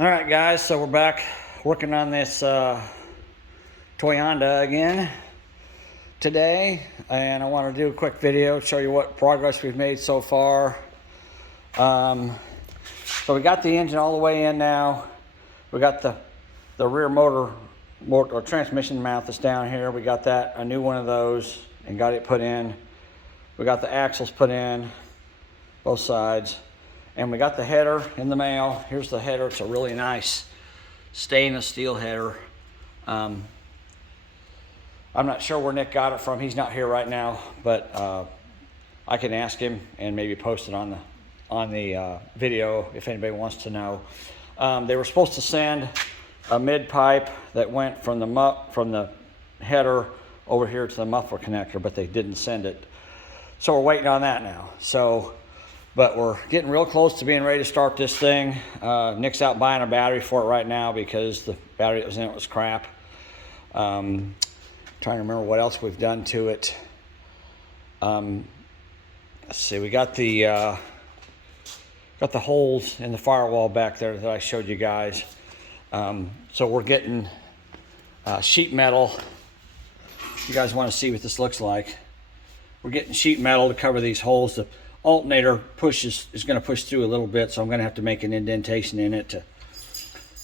All right, guys, so we're back working on this Toyota again today, and I want to do a quick video, show you what progress we've made so far. So we got the engine all the way in now. We got the rear motor or transmission mount that's down here. We got that, a new one of those, and got it put in. We got the axles put in, both sides. And we got the header in the mail. Here's the header. It's a really nice stainless steel header. I'm not sure where Nick got it from. He's not here right now, but I can ask him and maybe post it on the video if anybody wants to know. They were supposed to send a mid pipe that went from the header over here to the muffler connector, but they didn't send it. So we're waiting on that now. But we're getting real close to being ready to start this thing. Nick's out buying a battery for it right now because the battery that was in it was crap. Trying to remember what else we've done to it. Let's see, we got the holes in the firewall back there that I showed you guys. So we're getting sheet metal. You guys want to see what this looks like. We're getting sheet metal to cover these holes. The alternator is going to push through a little bit, so I'm going to have to make an indentation in it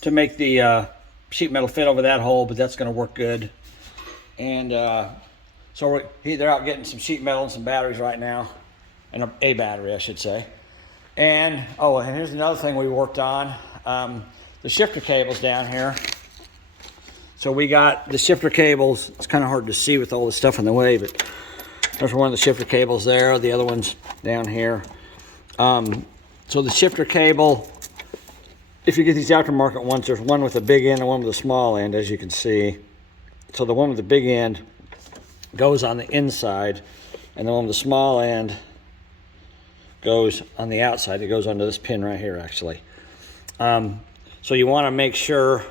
to make the sheet metal fit over that hole, but that's going to work good. And so they're out getting some sheet metal and some batteries right now, and a battery, I should say. And and here's another thing we worked on, the shifter cables down here. So we got the shifter cables. It's kind of hard to see with all this stuff in the way, but there's one of the shifter cables there, the other one's down here. So the shifter cable, if you get these aftermarket ones, there's one with a big end and one with a small end, as you can see. So the one with the big end goes on the inside, and the one with the small end goes on the outside. It goes onto this pin right here, actually. So you want to make sure,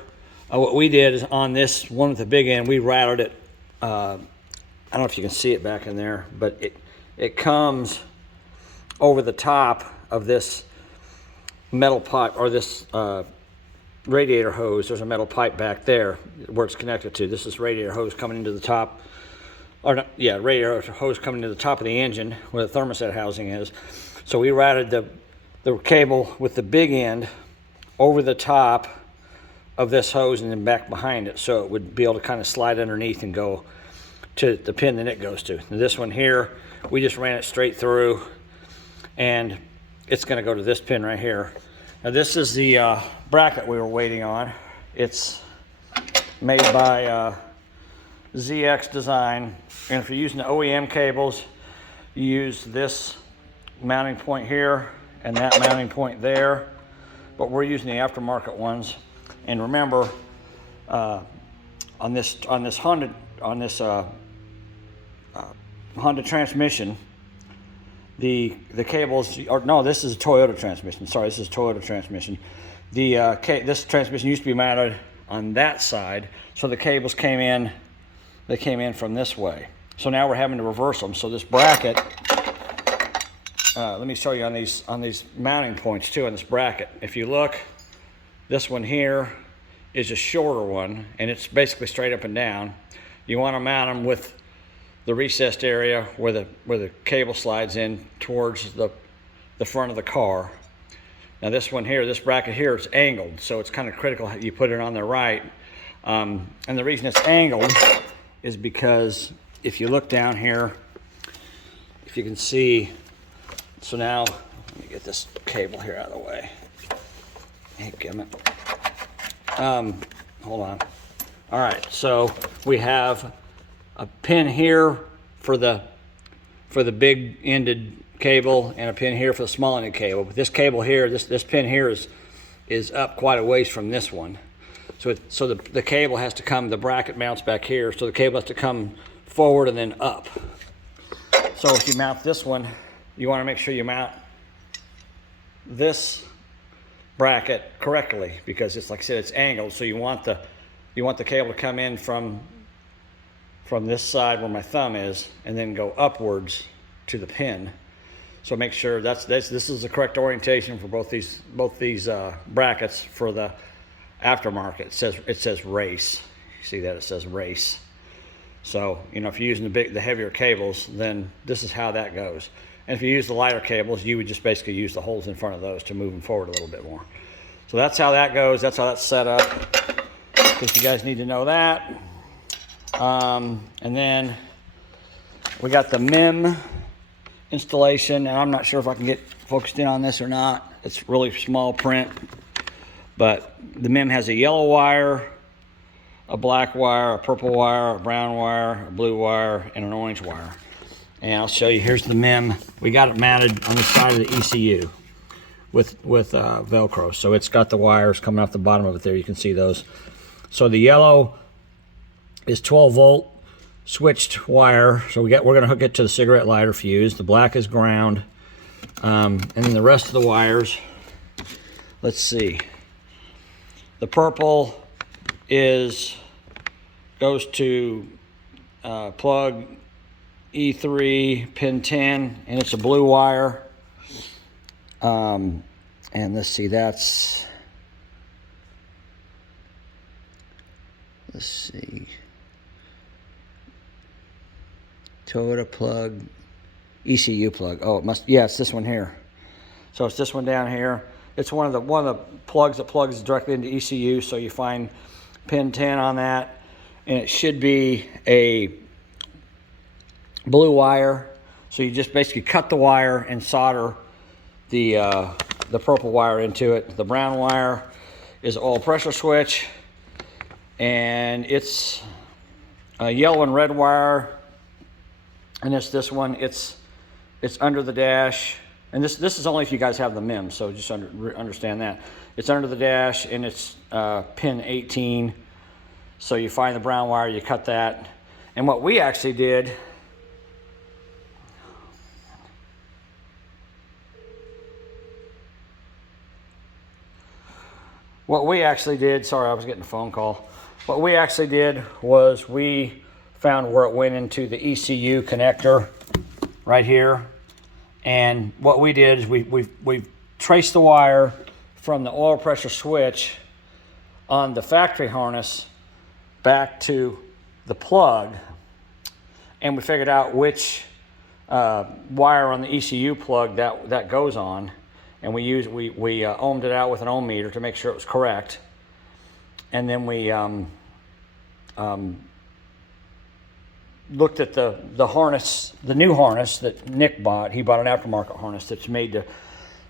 what we did is on this one with the big end, we routed it, I don't know if you can see it back in there, but it comes over the top of this metal pipe, or this radiator hose. There's a metal pipe back there where it's connected to. This is radiator hose coming into the top, radiator hose coming to the top of the engine where the thermostat housing is. So we routed the cable with the big end over the top of this hose and then back behind it, so it would be able to kind of slide underneath and go to the pin that it goes to. Now this one here, we just ran it straight through, and it's going to go to this pin right here. Now this is the bracket we were waiting on. It's made by ZX Design, and if you're using the OEM cables, you use this mounting point here and that mounting point there, but we're using the aftermarket ones. And remember, on this Honda transmission, the cables, this is a Toyota transmission. Sorry, this is a Toyota transmission. This transmission used to be mounted on that side, so the cables came in. They came in from this way. So now we're having to reverse them. So this bracket, let me show you on these mounting points too. On this bracket, if you look, this one here is a shorter one, and it's basically straight up and down. You want to mount them with the recessed area where the cable slides in towards the front of the car. Now this one here, this bracket here, it's angled, so it's kind of critical you put it on the right. And the reason it's angled is because if you look down here, if you can see, so now let me get this cable here out of the way. Hey, gimme. Hold on. All right, so we have a pin here for the big ended cable and a pin here for the small ended cable. But this cable here, this pin here is up quite a ways from this one. So the cable has to come, the bracket mounts back here, so the cable has to come forward and then up. So if you mount this one, you want to make sure you mount this bracket correctly, because it's, like I said, it's angled. So you want the cable to come in from this side where my thumb is, and then go upwards to the pin. So make sure this is the correct orientation for both these brackets for the aftermarket. It says race. You see that it says race. So, you know, if you're using the heavier cables, then this is how that goes. And if you use the lighter cables, you would just basically use the holes in front of those to move them forward a little bit more. So that's how that goes. That's how that's set up. In case you guys need to know that. And then we got the Mem Installation, and I'm not sure if I can get focused in on this or not. It's really small print, but the Mem has a yellow wire, a black wire, a purple wire, a brown wire, a blue wire, and an orange wire. And I'll show you. Here's the Mem. We got it mounted on the side of the ECU with Velcro, so it's got the wires coming off the bottom of it there. You can see those. So the yellow is 12 volt switched wire. So we're going to hook it to the cigarette lighter fuse. The black is ground. And then the rest of the wires, let's see. The purple goes to plug E3 pin 10, and it's a blue wire. And let's see, let's see, Toyota plug, ECU plug. Oh, it's this one here. So it's this one down here. It's one of the plugs that plugs directly into ECU. So you find pin 10 on that, and it should be a blue wire. So you just basically cut the wire and solder the purple wire into it. The brown wire is oil pressure switch, and it's a yellow and red wire, and it's this one. It's under the dash, and this is only if you guys have the Mem, so just understand that. It's under the dash, and it's pin 18. So you find the brown wire, you cut that. And what we actually did, sorry, I was getting a phone call. What we actually did was we found where it went into the ECU connector right here. And what we did is we traced the wire from the oil pressure switch on the factory harness back to the plug, and we figured out which wire on the ECU plug that goes on, and we ohmed it out with an ohm meter to make sure it was correct. And then we looked at the harness, the new harness that Nick bought. He bought an aftermarket harness that's made to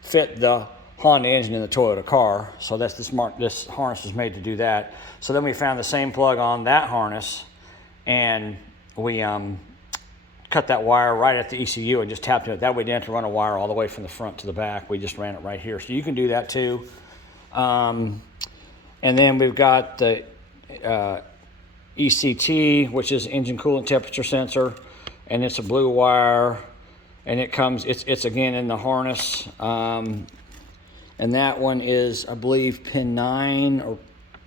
fit the Honda engine in the Toyota car. So that's this harness is made to do that. So then we found the same plug on that harness, and we cut that wire right at the ECU and just tapped it. That way we didn't have to run a wire all the way from the front to the back. We just ran it right here. So you can do that too. And then we've got the ECT, which is engine coolant temperature sensor, and it's a blue wire, and it's again in the harness. And that one is, I believe, pin 9, or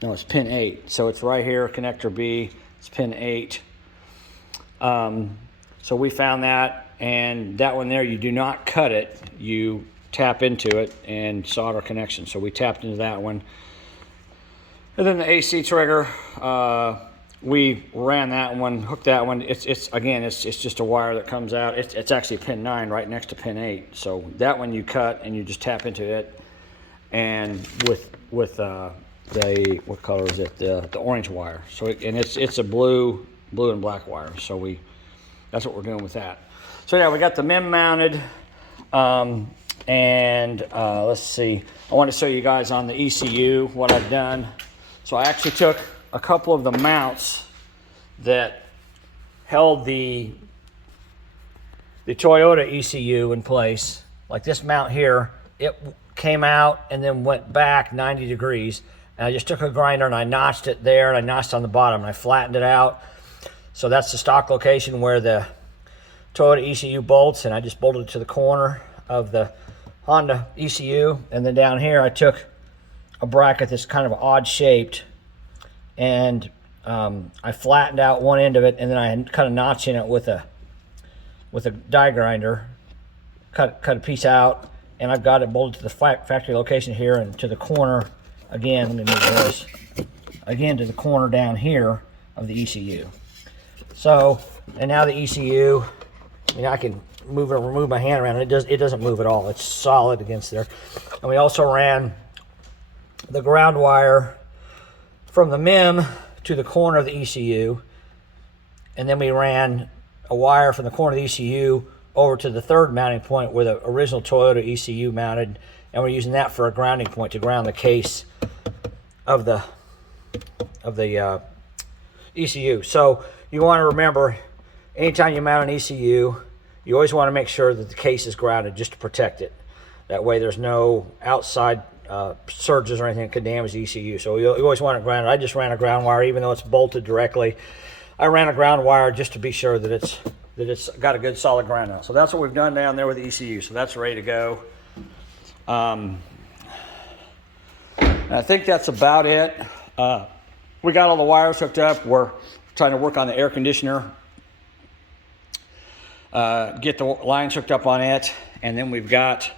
no, it's pin 8. So it's right here, connector B, it's pin 8. So we found that, and that one there, you do not cut it, you tap into it and solder connection. So we tapped into that one. And then the AC trigger, we ran that one, hooked that one. It's just a wire that comes out. It's actually pin 9 right next to pin 8. So that one you cut and you just tap into it. And with the, what color is it? The orange wire. So it's a blue and black wire. So that's what we're doing with that. So yeah, we got the Mem mounted. Let's see. I want to show you guys on the ECU what I've done. So I actually took a couple of the mounts that held the Toyota ECU in place. Like this mount here, it came out and then went back 90 degrees. And I just took a grinder and I notched it there, and I notched on the bottom, and I flattened it out. So that's the stock location where the Toyota ECU bolts, and I just bolted it to the corner of the Honda ECU. And then down here I took a bracket that's kind of odd shaped, and I flattened out one end of it, and then I cut a notch in it with a die grinder, cut a piece out, and I've got it bolted to the factory location here and to the corner again, let me move this, again to the corner down here of the ECU. So, and now the ECU, I mean, I can remove my hand around it. It doesn't move at all. It's solid against there. And we also ran the ground wire from the Mem to the corner of the ECU, and then we ran a wire from the corner of the ECU over to the third mounting point where the original Toyota ECU mounted, and we're using that for a grounding point to ground the case of the ECU. So you want to remember, anytime you mount an ECU, you always want to make sure that the case is grounded just to protect it. That way there's no outside surges or anything that could damage the ECU. So you always want it grounded. I just ran a ground wire, even though it's bolted directly. I ran a ground wire just to be sure that it's got a good solid ground out. So that's what we've done down there with the ECU. So that's ready to go. I think that's about it. We got all the wires hooked up. We're trying to work on the air conditioner, get the lines hooked up on it, and then we've got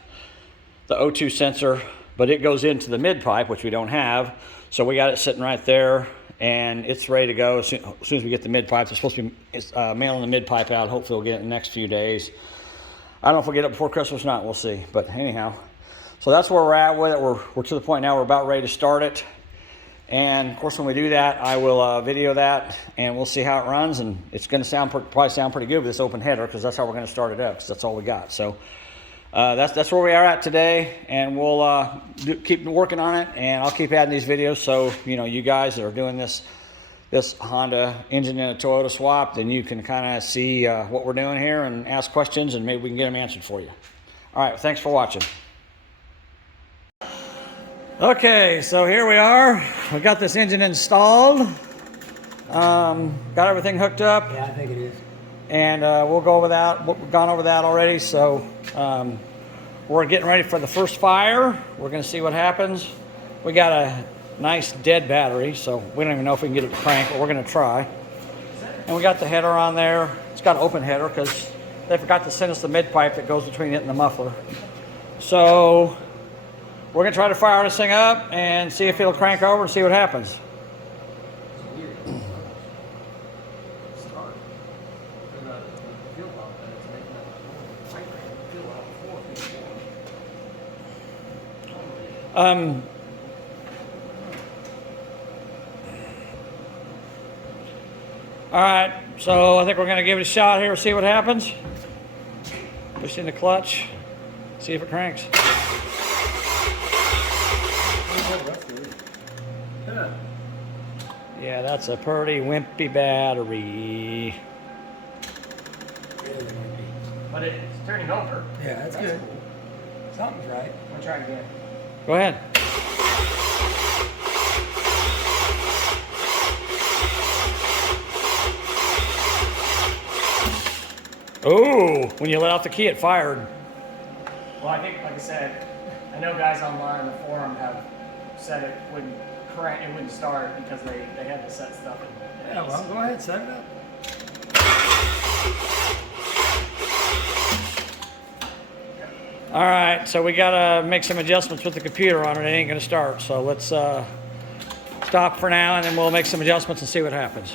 the O2 sensor, but it goes into the mid pipe, which we don't have. So we got it sitting right there, and it's ready to go as soon as we get the mid pipe. They're supposed to be mailing the mid pipe out. Hopefully we'll get it in the next few days. I don't know if we'll get it before Christmas or not. We'll see. But anyhow, so that's where we're at with it. We're to the point now we're about ready to start it. And of course, when we do that, I will video that, and we'll see how it runs. And it's going to probably sound pretty good with this open header, because that's how we're going to start it up, because that's all we got. So that's where we are at today, and we'll keep working on it, and I'll keep adding these videos. So you guys that are doing this Honda engine and a Toyota swap, then you can kind of see what we're doing here and ask questions, and maybe we can get them answered for you. All right, thanks for watching. Okay, so here we are. We got this engine installed. Got everything hooked up. Yeah, I think it is. And we'll go over that. We've gone over that already. So we're getting ready for the first fire. We're going to see what happens. We got a nice dead battery, so we don't even know if we can get it to crank, but we're going to try. And we got the header on there. It's got an open header because they forgot to send us the mid pipe that goes between it and the muffler. So we're going to try to fire this thing up and see if it'll crank over and see what happens. All right, so I think we're going to give it a shot here, see what happens. Push in the clutch, see if it cranks. Yeah, that's a pretty wimpy battery. But it's turning over. Yeah, that's good. Cool. Something's right. I'm gonna try it again. Go ahead. Oh, when you let off the key, it fired. Well, I think, like I said, I know guys online in the forum have said it wouldn't start because they had to set stuff in. Yeah, well, go ahead, set it up. All right, so we gotta make some adjustments with the computer on it. It ain't gonna start. So let's stop for now, and then we'll make some adjustments and see what happens.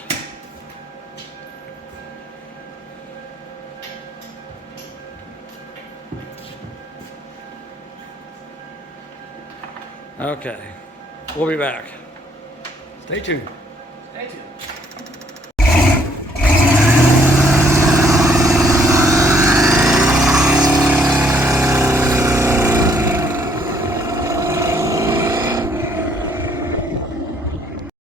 Okay, we'll be back. Stay tuned. Stay tuned.